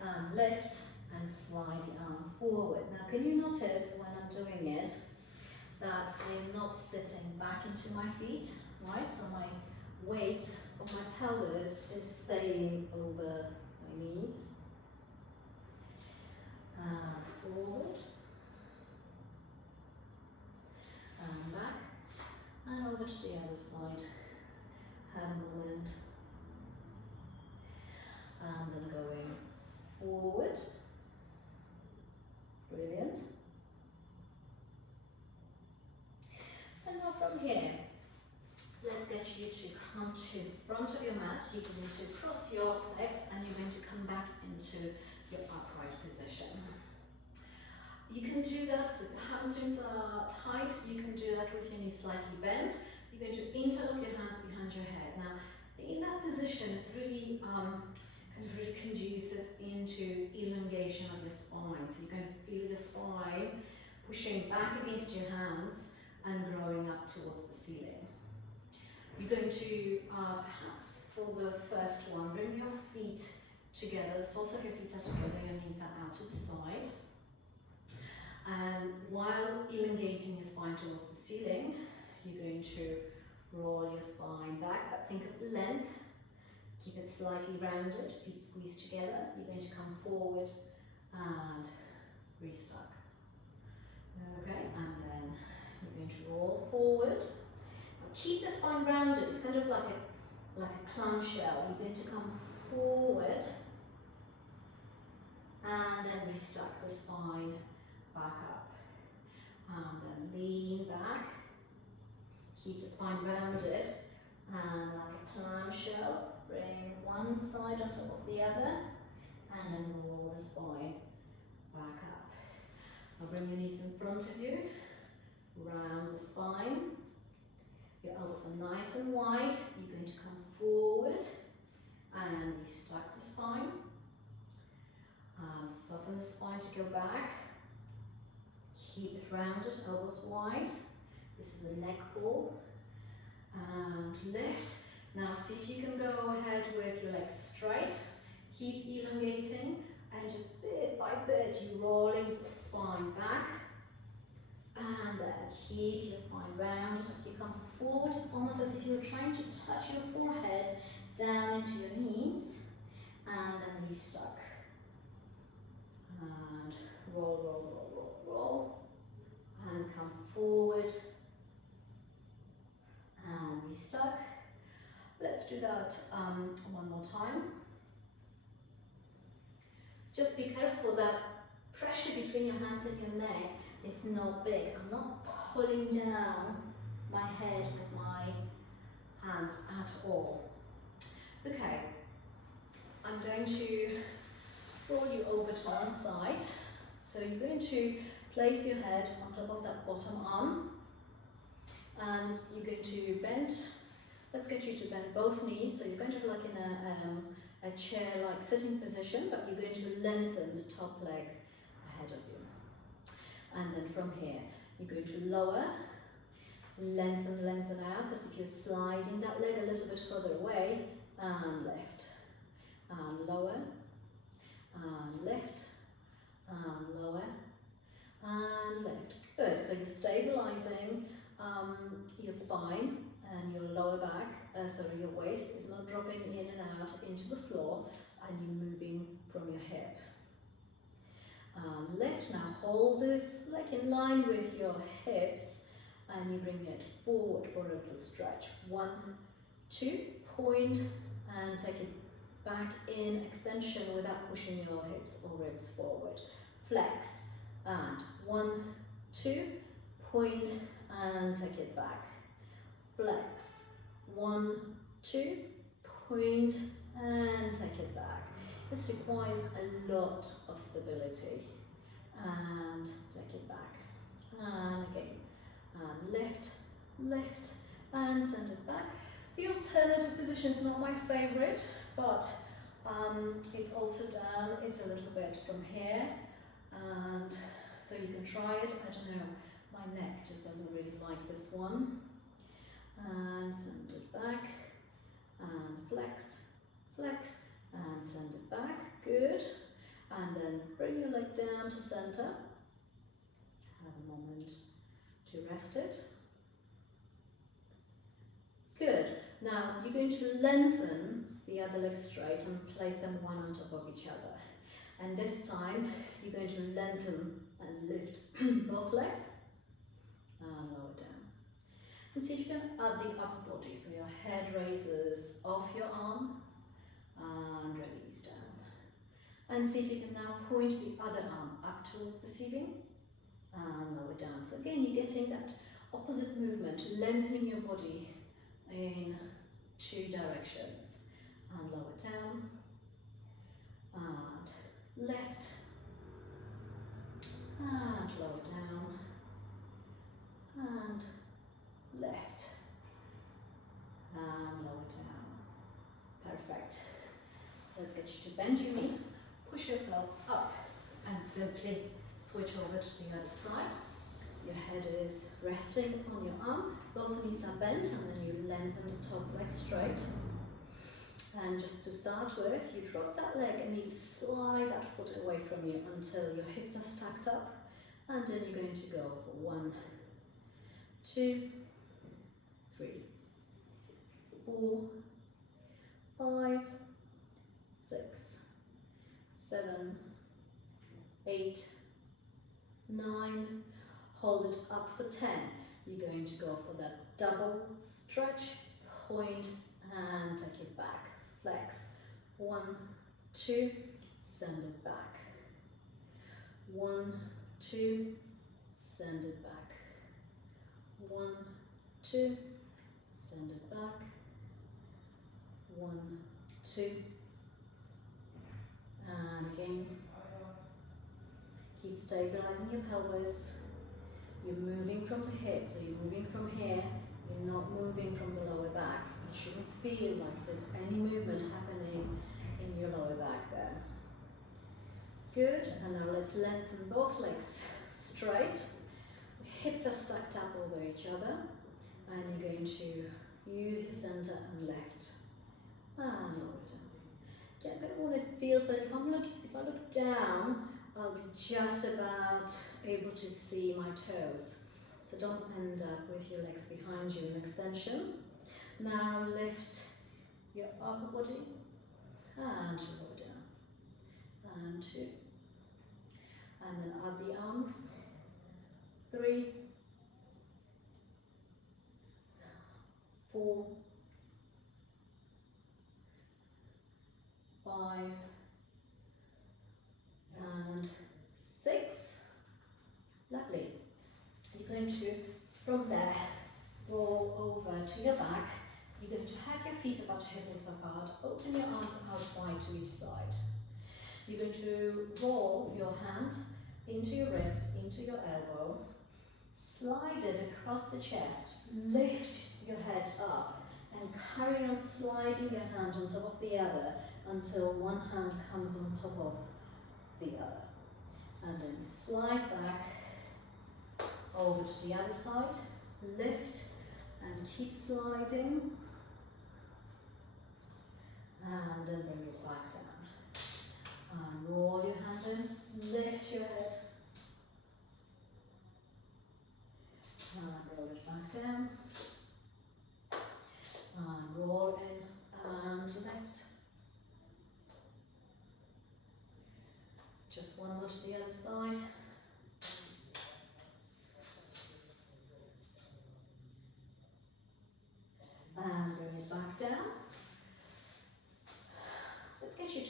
and lift and slide the arm forward. Now can you notice when I'm doing it that I'm not sitting back into my feet, right? So my weight of my pelvis is staying over my knees. Forward and back and over to the other side. Have a moment. And then going forward. Brilliant. And now from here, let's get you to come to the front of your mat. You're going to cross your legs and you're going to come back into your upright position. You can do that so the hamstrings are tight. You can do that with your knees slightly bent. You're going to interlock your hands behind your head. Now, in that position, it's really really conducive into elongation of your spine. So you're going to feel the spine pushing back against your hands and growing up towards the ceiling. You're going to perhaps for the first one, bring your feet together. The soles of your feet are together, your knees are out to the side. And while elongating your spine towards the ceiling, you're going to roll your spine back, but think of the length. Keep it slightly rounded, feet squeezed together. You're going to come forward and restuck. Okay, and then you're going to roll forward. Now keep the spine rounded. It's kind of like a clamshell. You're going to come forward and then restuck the spine back up. And then lean back. Keep the spine rounded and like a clamshell. Bring one side on top of the other and then roll the spine back up. Now bring your knees in front of you, round the spine. Your elbows are nice and wide. You're going to come forward and restuck the spine. And soften the spine to go back. Keep it rounded, elbows wide. This is a neck pull. And lift. Now see if you can go ahead with your legs straight. Keep elongating and just bit by bit you rolling the spine back. And then keep your spine rounded as you come forward. It's almost as if you were trying to touch your forehead down into your knees. And then restuck. And roll, roll, roll, roll, roll. And come forward. And restuck. Let's do that one more time. Just be careful that pressure between your hands and your neck is not big. I'm not pulling down my head with my hands at all. Okay, I'm going to roll you over to one side. So you're going to place your head on top of that bottom arm and you're going to bend. Let's get you to bend both knees. So you're going to be like in a chair-like sitting position, but you're going to lengthen the top leg ahead of you. And then from here, you're going to lower, lengthen out, as if you're sliding that leg a little bit further away, and lift, and lower, and lift, and lower, and lift. Good, so you're stabilizing your spine and your lower back, your waist is not dropping in and out into the floor, and you're moving from your hip. Left, now hold this like in line with your hips, and you bring it forward for a little stretch. 1, 2, point, and take it back in extension without pushing your hips or ribs forward. Flex, and 1, 2, point, and take it back. Flex, 1, 2, point, and take it back. This requires a lot of stability. And take it back. And again. And lift, lift, and send it back. The alternative position is not my favorite, but it's also down. It's a little bit from here. And so you can try it. I don't know. My neck just doesn't really like this one. And send it back. And flex, flex, and send it back. Good. And then bring your leg down to center. Have a moment to rest it. Good. Now you're going to lengthen the other leg straight and place them one on top of each other. And this time you're going to lengthen and lift both legs and lower down. And see if you can add the upper body, so your head raises off your arm and release down. And see if you can now point the other arm up towards the ceiling and lower down. So again, you're getting that opposite movement, lengthening your body in 2 directions. And lower down, and left, and lower down, and left, and lower down. Perfect. Let's get you to bend your knees, push yourself up, and simply switch over to the other side. Your head is resting on your arm, both knees are bent, and then you lengthen the top leg straight. And just to start with, you drop that leg and you slide that foot away from you until your hips are stacked up, and then you're going to go for 1, 2, 3, 4, 5, 6, 7, 8, 9, hold it up for 10. You're going to go for that double stretch, point, and take it back. Flex, 1, 2, send it back. 1, 2, send it back. 1, 2, send it back. 1, 2, and again. Keep stabilizing your pelvis. You're moving from the hips, so you're moving from here. You're not moving from the lower back. You shouldn't feel like there's any movement happening in your lower back there. Good, and now let's lengthen both legs straight. Hips are stacked up over each other, and you're going to use your center and lift. And lower down. Yeah, I kind of want to feel so if I look down, I'll be just about able to see my toes. So don't end up with your legs behind you in extension. Now lift your upper body and lower down. And 2. And then add the arm. 3, 4, 5, and 6. Lovely. You're going to, from there, roll over to your back. You're going to have your feet about hip width apart. Open your arms out wide to each side. You're going to roll your hand into your wrist, into your elbow. Slide it across the chest. Lift your head up and carry on sliding your hand on top of the other until one hand comes on top of the other. And then you slide back over to the other side, lift and keep sliding, and then bring it back down. And roll your hand in, lift your head, and roll it back down.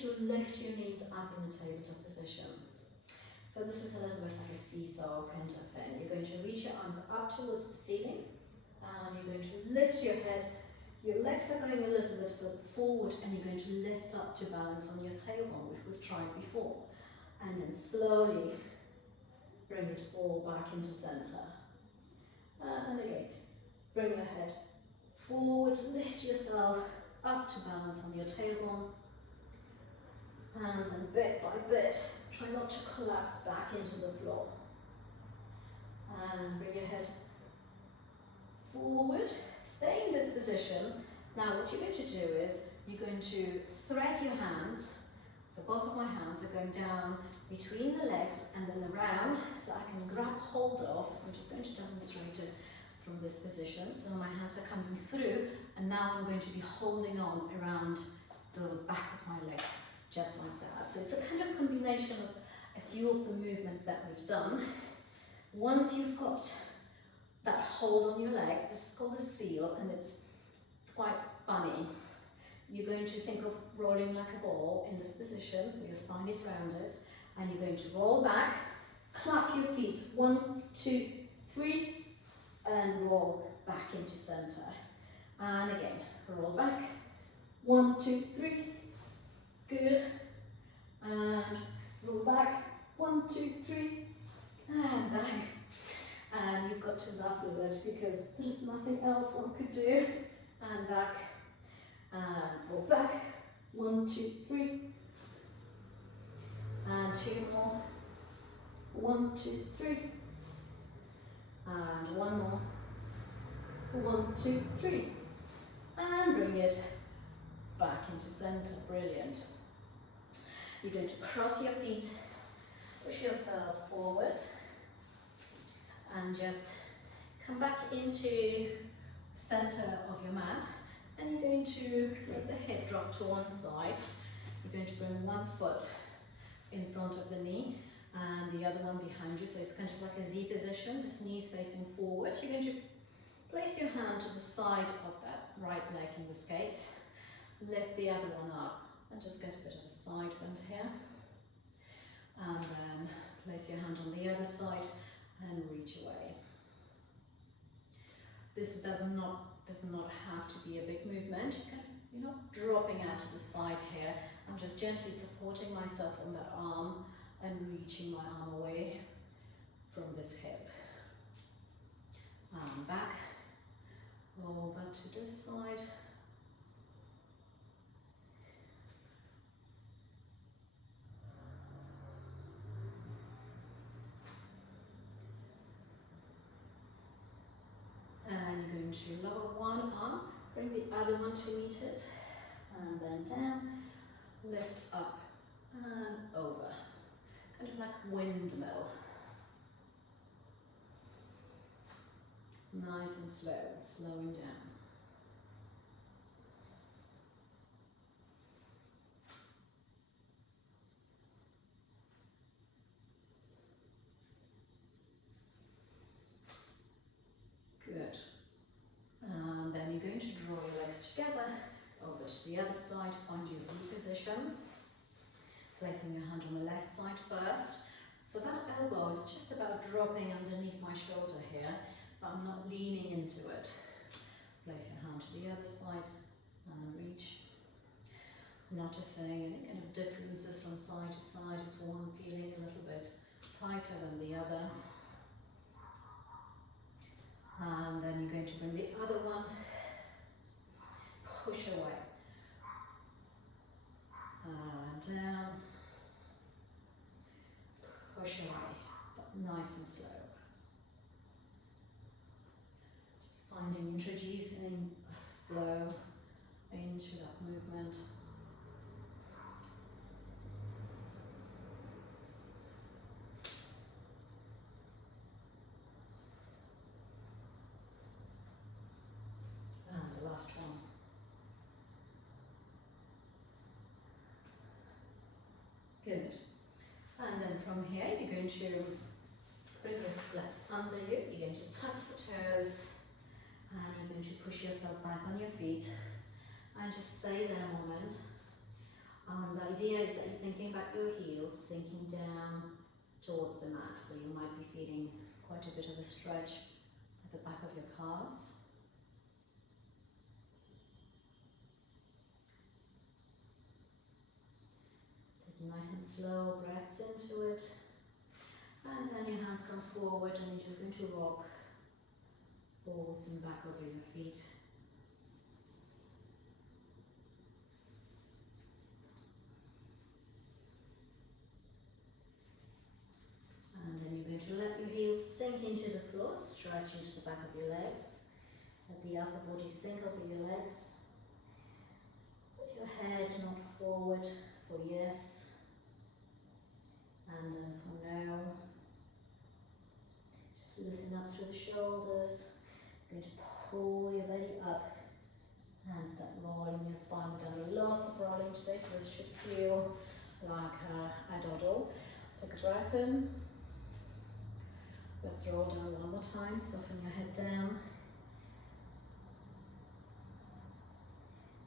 to lift your knees up in the tabletop position. So this is a little bit like a seesaw kind of thing. You're going to reach your arms up towards the ceiling, and you're going to lift your head. Your legs are going a little bit further forward, and you're going to lift up to balance on your tailbone, which we've tried before. And then slowly bring it all back into center. And again, bring your head forward, lift yourself up to balance on your tailbone. And then bit by bit, try not to collapse back into the floor. And bring your head forward. Stay in this position. Now what you're going to do is you're going to thread your hands. So both of my hands are going down between the legs and then around, so I can grab hold of. I'm just going to demonstrate it from this position. So my hands are coming through, and now I'm going to be holding on around the back of my legs, just like that. So it's a kind of combination of a few of the movements that we've done. Once you've got that hold on your legs, this is called a seal, and it's quite funny. You're going to think of rolling like a ball in this position, so your spine is rounded, and you're going to roll back, clap your feet, 1, 2, 3, and roll back into center. And again, roll back, 1, 2, 3, good, and roll back, 1, 2, 3, and back. And you've got to laugh with it because there's nothing else one could do. And back, and roll back, 1, 2, 3, and 2 more, 1, 2, 3, and 1 more, 1, 2, 3, and bring it back into center. Brilliant. You're going to cross your feet, push yourself forward, and just come back into center of your mat, and you're going to let the hip drop to one side. You're going to bring one foot in front of the knee and the other one behind you, so it's kind of like a Z position, just knees facing forward. You're going to place your hand to the side of that right leg in this case, lift the other one up and just get a bit of a side bend here, and then place your hand on the other side and reach away. This does not have to be a big movement. You're not dropping out to the side here. I'm just gently supporting myself on that arm and reaching my arm away from this hip. And back, over to this side. And you're going to lower one arm, bring the other one to meet it, and then down, lift up and over, kind of like windmill. Nice and slow, slowing down. Good. And then you're going to draw your legs together, over to the other side, find your Z position. Placing your hand on the left side first. So that elbow is just about dropping underneath my shoulder here, but I'm not leaning into it. Place your hand to the other side and reach. Noticing any kind of differences from side to side, is one feeling a little bit tighter than the other. And then you're going to bring the other one, push away, and down, push away, but nice and slow. Just finding, introducing a flow into that movement. Last one. Good. And then from here, you're going to bring your legs under you. You're going to tuck the toes, and you're going to push yourself back on your feet, and just stay there a moment. The idea is that you're thinking about your heels sinking down towards the mat, so you might be feeling quite a bit of a stretch at the back of your calves. Taking nice and slow breaths into it, and then your hands come forward and you're just going to rock forwards and back over your feet. And then you're going to let your heels sink into the floor, stretch into the back of your legs. Let the upper body sink over your legs. Put your head not forward for yes, and then for no. Just loosen up through the shoulders. You're going to pull your belly up and start rolling your spine. We've done lots of rolling today, so this should feel like a doddle. Take a breath in. Let's roll down one more time. Soften your head down.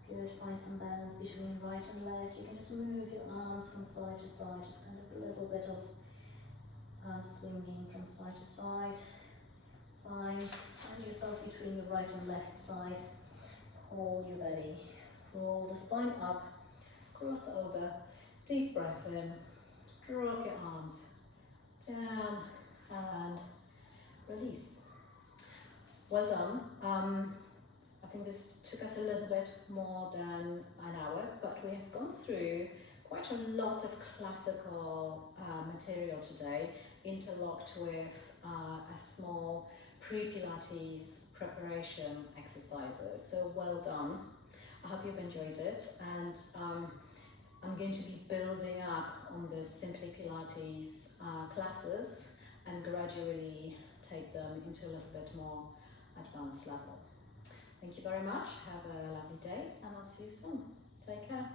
Good. Find some balance between right and left. You can just move your arms from side to side, just kind of a little bit of swinging from side to side. Find yourself between your right and left side. Pull your belly. Roll the spine up. Cross over. Deep breath in. Drop your arms down and release. Well done. I think this took us a little bit more than an hour, but we have gone through quite a lot of classical material today, interlocked with a small pre-pilates preparation exercises. So well done. I hope you've enjoyed it, and I'm going to be building up on the Simply Pilates classes and gradually take them into a little bit more advanced level. Thank you very much. Have a lovely day, and I'll see you soon. Take care.